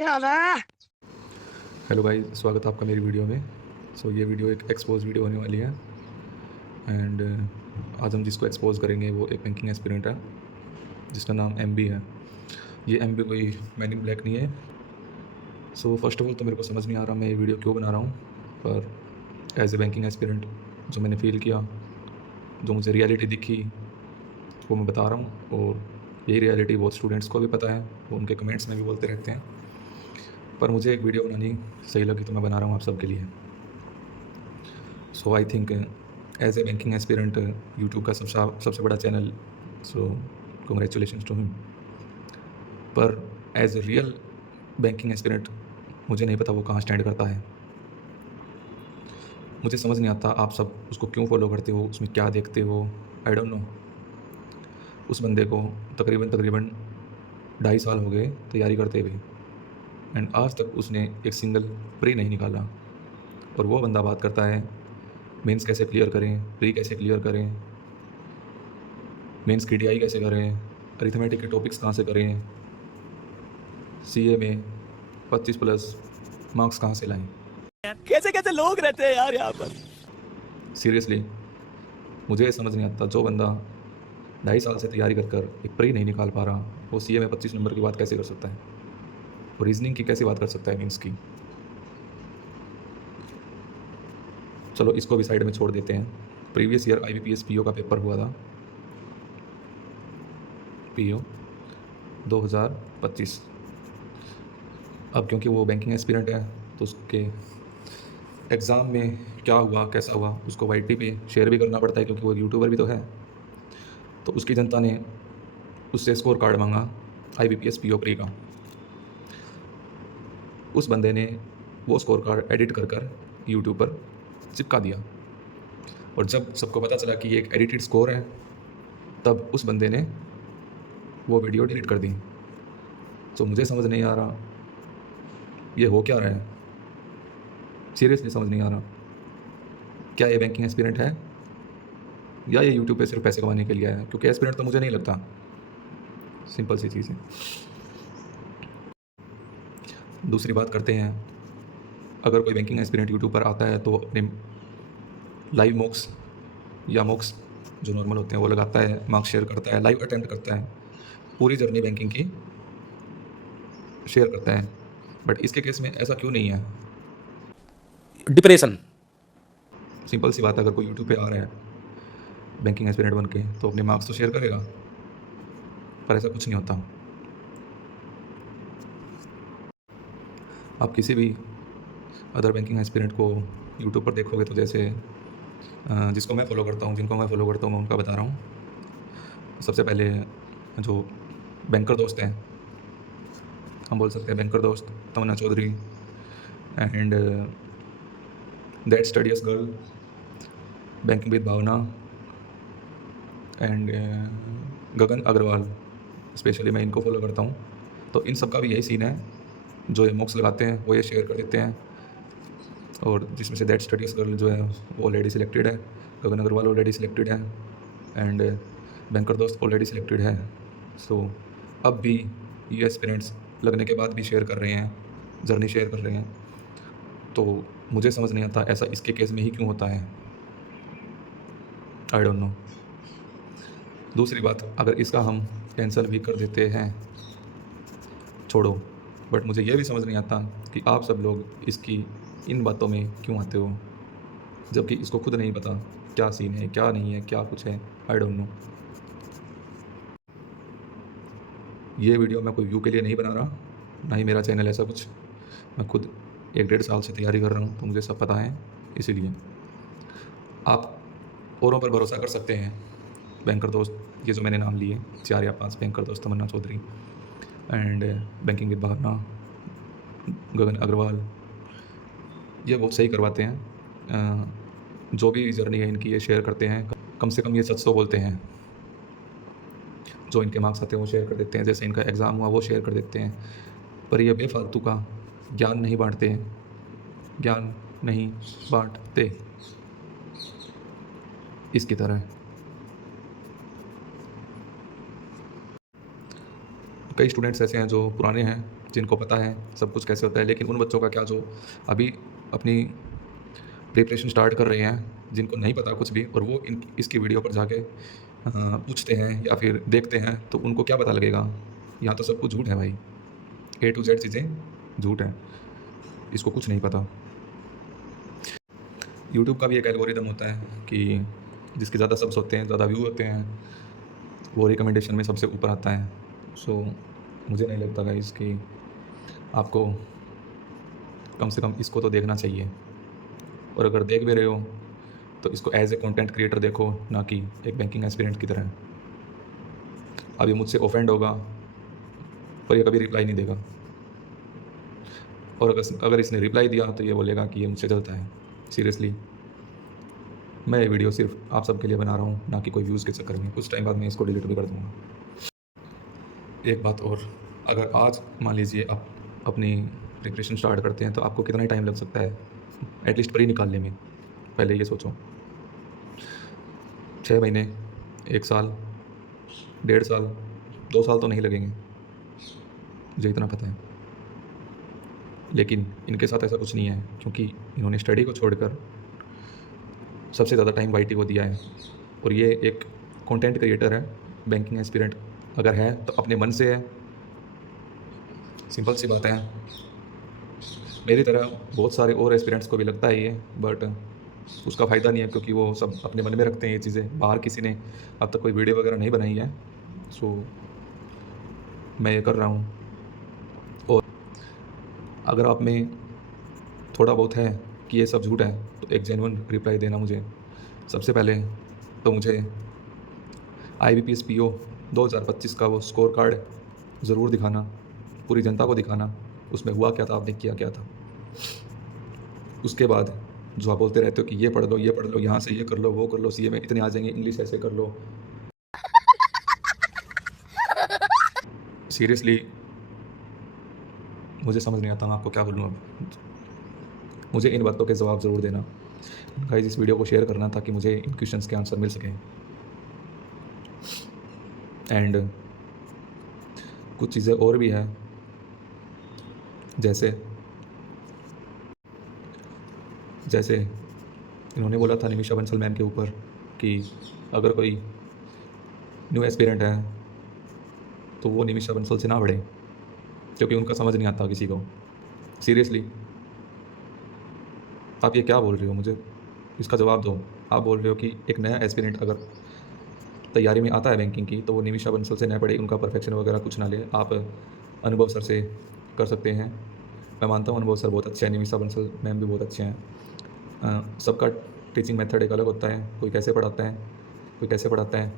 Hello भाई, स्वागत है आपका मेरी वीडियो में। ये वीडियो एक एक्सपोज वीडियो होने वाली है एंड आज हम जिसको एक्सपोज करेंगे वो एक बैंकिंग एस्पिरेंट है जिसका नाम एमबी है। ये एमबी कोई मैन इन ब्लैक नहीं है। फर्स्ट ऑफ ऑल तो मेरे को समझ नहीं आ रहा मैं ये वीडियो क्यों बना रहा हूँ, पर एज ए बैंकिंग एस्पिरेंट जो मैंने फील किया, जो मुझे रियलिटी दिखी, वो मैं बता रहा हूँ। और यही रियलिटी बहुत स्टूडेंट्स को भी पता है, वो उनके कमेंट्स में भी बोलते रहते हैं, पर मुझे एक वीडियो बनानी सही लगी तो मैं बना रहा हूँ आप सबके लिए। I think as a banking aspirant YouTube का सबसे बड़ा चैनल, कॉन्ग्रेचुलेशन टू हिम। पर as a real banking aspirant मुझे नहीं पता वो कहाँ स्टैंड करता है। मुझे समझ नहीं आता आप सब उसको क्यों फॉलो करते हो, उसमें क्या देखते हो, आई डोंट नो। उस बंदे को तकरीबन 2.5 साल हो गए तैयारी करते हुए एंड आज तक उसने एक सिंगल प्री नहीं निकाला। और वो बंदा बात करता है मेंस कैसे क्लियर करें, प्री कैसे क्लियर करें, मेंस की टीआई कैसे करें, अरिथमेटिक के टॉपिक्स कहाँ से करें, सीए में 25+ मार्क्स कहाँ से लाएं। कैसे कैसे लोग रहते हैं यार यहाँ पर। सीरियसली मुझे समझ नहीं आता, जो बंदा 2.5 साल से तैयारी कर कर एक प्री नहीं निकाल पा रहा, वो सीए में 25 नंबर की बात कैसे कर सकता है, वो रीजनिंग की कैसे बात कर सकता है, मीन्स की। चलो इसको भी साइड में छोड़ देते हैं। प्रीवियस ईयर IBPS PO का पेपर हुआ था, PO 2025। अब क्योंकि वो बैंकिंग एस्पिरेंट है तो उसके एग्ज़ाम में क्या हुआ कैसा हुआ उसको YT पे शेयर भी करना पड़ता है, क्योंकि वो यूट्यूबर भी तो है। तो उसकी जनता ने उससे स्कोर कार्ड मांगा IBPS PO प्री का। उस बंदे ने वो स्कोर कार्ड एडिट कर कर यूट्यूब पर चिपका दिया, और जब सबको पता चला कि ये एक एडिटेड स्कोर है तब उस बंदे ने वो वीडियो डिलीट कर दी। तो मुझे समझ नहीं आ रहा ये हो क्या रहा है, सीरियसली समझ नहीं आ रहा। क्या ये बैंकिंग एस्पिरेंट है या ये यूट्यूब पे सिर्फ पैसे कमाने के लिए है, क्योंकि एस्पिरेंट तो मुझे नहीं लगता। सिंपल सी चीज़ है। दूसरी बात करते हैं, अगर कोई बैंकिंग एस्पिरेंट यूट्यूब पर आता है तो अपने लाइव मॉक्स या मॉक्स जो नॉर्मल होते हैं वो लगाता है, मार्क्स शेयर करता है, लाइव अटेम्प्ट करता है, पूरी जर्नी बैंकिंग की शेयर करता है। बट इसके केस में ऐसा क्यों नहीं है? डिप्रेशन। सिंपल सी बात है, अगर कोई यूट्यूब पे आ रहा है बैंकिंग एस्पिरेंट बन के तो अपने मार्क्स तो शेयर करेगा, पर ऐसा कुछ नहीं होता। आप किसी भी अदर बैंकिंग एस्पिरेंट को यूट्यूब पर देखोगे तो जैसे जिसको मैं फॉलो करता हूँ, जिनको मैं फॉलो करता हूँ, मैं उनका बता रहा हूँ। सबसे पहले जो बैंकर दोस्त हैं, हम बोल सकते हैं बैंकर दोस्त Tamanna Chaudhary and that studies girl, banking with Bhavna and Gagan Agarwal, specially मैं इनको फॉलो करता हूँ। तो इन सब का भी यही सीन है, जो ये मॉक्स लगाते हैं वो ये शेयर कर देते हैं, और जिसमें से दैट स्टडीज गर्ल जो है वो ऑलरेडी सिलेक्टेड है, गगन अग्रवाल ऑलरेडी सिलेक्टेड है एंड बैंकर दोस्त ऑलरेडी सिलेक्टेड है। अब भी ये एस्पिरेंट्स लगने के बाद भी शेयर कर रहे हैं, जर्नी शेयर कर रहे हैं। तो मुझे समझ नहीं आता ऐसा इसके केस में ही क्यों होता है, आई डोंट नो। दूसरी बात, अगर इसका हम कैंसिल भी कर देते हैं, छोड़ो, बट मुझे ये भी समझ नहीं आता कि आप सब लोग इसकी इन बातों में क्यों आते हो, जबकि इसको खुद नहीं पता क्या सीन है, क्या नहीं है, क्या कुछ है, आई डोंट नो। ये वीडियो मैं कोई व्यू के लिए नहीं बना रहा, ना ही मेरा चैनल ऐसा कुछ। मैं खुद 1-1.5 साल से तैयारी कर रहा हूँ तो मुझे सब पता है। इसीलिए आप औरों पर भरोसा कर सकते हैं। बैंकर दोस्त, ये जो मैंने नाम लिए 4 या 5 बैंकर दोस्त, Tamanna Chaudhary and banking with भावना, गगन अग्रवाल, ये बहुत सही करवाते हैं। जो भी जर्नी है इनकी ये शेयर करते हैं, कम से कम ये सच तो बोलते हैं। जो इनके मार्क्स आते हैं वो शेयर कर देते हैं, जैसे इनका एग्ज़ाम हुआ वो शेयर कर देते हैं, पर ये बेफालतू का ज्ञान नहीं बांटते हैं, ज्ञान नहीं बांटते इसकी तरह। कई स्टूडेंट्स ऐसे हैं जो पुराने हैं जिनको पता है सब कुछ कैसे होता है, लेकिन उन बच्चों का क्या जो अभी अपनी प्रिपरेशन स्टार्ट कर रहे हैं, जिनको नहीं पता कुछ भी, और वो इसकी वीडियो पर जाके पूछते हैं या फिर देखते हैं, तो उनको क्या पता लगेगा। यहाँ तो सब कुछ झूठ है भाई, A to Z चीज़ें झूठ हैं, इसको कुछ नहीं पता। यूट्यूब का भी एक एल्गोरिदम होता है कि जिसके ज़्यादा सब्स होते हैं, ज़्यादा व्यू होते हैं, वो रिकमेंडेशन में सबसे ऊपर आता है। सो मुझे नहीं लगता गाइस कि आपको कम से कम इसको तो देखना चाहिए, और अगर देख भी रहे हो तो इसको एज ए कंटेंट क्रिएटर देखो, ना कि एक बैंकिंग एस्पिरेंट की तरह। अभी मुझसे ऑफेंड होगा पर ये कभी रिप्लाई नहीं देगा, और अगर इसने रिप्लाई दिया तो ये बोलेगा कि ये मुझसे जलता है। सीरियसली मैं ये वीडियो सिर्फ आप सबके लिए बना रहा हूँ, ना कि कोई व्यूज़ के चक्कर में। कुछ टाइम बाद मैं इसको डिलीट भी कर दूँगा। एक बात और, अगर आज मान लीजिए आप अपनी प्रिपरेशन स्टार्ट करते हैं तो आपको कितना टाइम लग सकता है एटलीस्ट प्री निकालने में, पहले ये सोचो। 6 महीने, 1 साल, 1.5 साल, 2 साल तो नहीं लगेंगे, मुझे इतना पता है। लेकिन इनके साथ ऐसा कुछ नहीं है, क्योंकि इन्होंने स्टडी को छोड़कर सबसे ज़्यादा टाइम वाईटी को दिया है, और ये एक कंटेंट क्रिएटर है। बैंकिंग एस्पिरेंट अगर है तो अपने मन से है, सिंपल सी बात है। मेरी तरह बहुत सारे और एस्पिरेंट्स को भी लगता है ये, बट उसका फ़ायदा नहीं है, क्योंकि वो सब अपने मन में रखते हैं ये चीज़ें। बाहर किसी ने अब तक कोई वीडियो वगैरह नहीं बनाई है, सो मैं ये कर रहा हूँ। और अगर आप में थोड़ा बहुत है कि ये सब झूठ है, तो एक जेन्युइन रिप्लाई देना मुझे। सबसे पहले तो मुझे IBPS PO 2025 का वो स्कोर कार्ड ज़रूर दिखाना, पूरी जनता को दिखाना, उसमें हुआ क्या था, आपने किया क्या था। उसके बाद जो आप बोलते रहते हो कि ये पढ़ लो, यहाँ से ये कर लो, वो कर लो, CA में इतने आ जाएंगे, इंग्लिश ऐसे कर लो। सीरियसली मुझे समझ नहीं आता मैं आपको क्या बोलूँ अब। मुझे इन बातों के जवाब ज़रूर देना गाइस, इस वीडियो को शेयर करना ताकि मुझे इन क्वेश्चंस के आंसर मिल सकें। एंड कुछ चीज़ें और भी हैं, जैसे इन्होंने बोला था निमिषा बंसल मैम के ऊपर कि अगर कोई न्यू एस्पिरेंट है तो वो निमिषा बंसल से ना पढ़े, क्योंकि उनका समझ नहीं आता किसी को। सीरियसली आप ये क्या बोल रहे हो, मुझे इसका जवाब दो। आप बोल रहे हो कि एक नया एस्पिरेंट अगर तैयारी में आता है बैंकिंग की, तो वो निमिषा बंसल से ना पढ़े, उनका परफेक्शन वगैरह कुछ ना ले, आप अनुभव सर से कर सकते हैं। मैं मानता हूँ अनुभव सर बहुत अच्छे हैं, निमिषा बंसल मैम भी बहुत अच्छे हैं। सबका टीचिंग मेथड एक अलग होता है, कोई कैसे पढ़ाता है, कोई कैसे पढ़ाता है।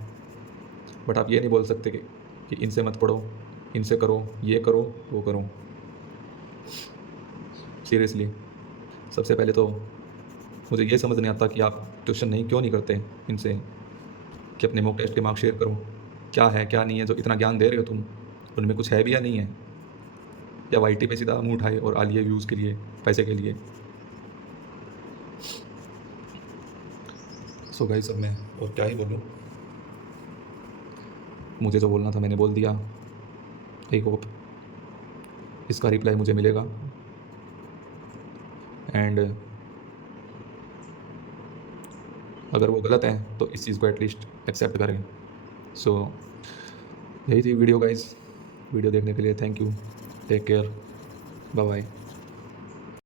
बट आप ये नहीं बोल सकते कि इनसे मत पढ़ो, इनसे करो, ये करो, वो करो। सीरियसली सबसे पहले तो मुझे ये समझ नहीं आता कि आप ट्यूशन क्यों नहीं करते इनसे, कि अपने मॉक टेस्ट के मार्क्स शेयर करो। क्या है क्या नहीं है जो इतना ज्ञान दे रहे हो तुम, उनमें कुछ है भी या नहीं है, या वाईटी पे सीधा मुँह उठाए और आ लिए व्यूज़ के लिए, पैसे के लिए। सो गाइस अब मैं और क्या ही बोलूँ, मुझे जो बोलना था मैंने बोल दिया। आई होप इसका रिप्लाई मुझे मिलेगा, एंड अगर वो गलत है तो इस चीज़ को एटलीस्ट एक्सेप्ट करें। सो यही थी वीडियो गाइस, वीडियो देखने के लिए thank you, take care, bye bye.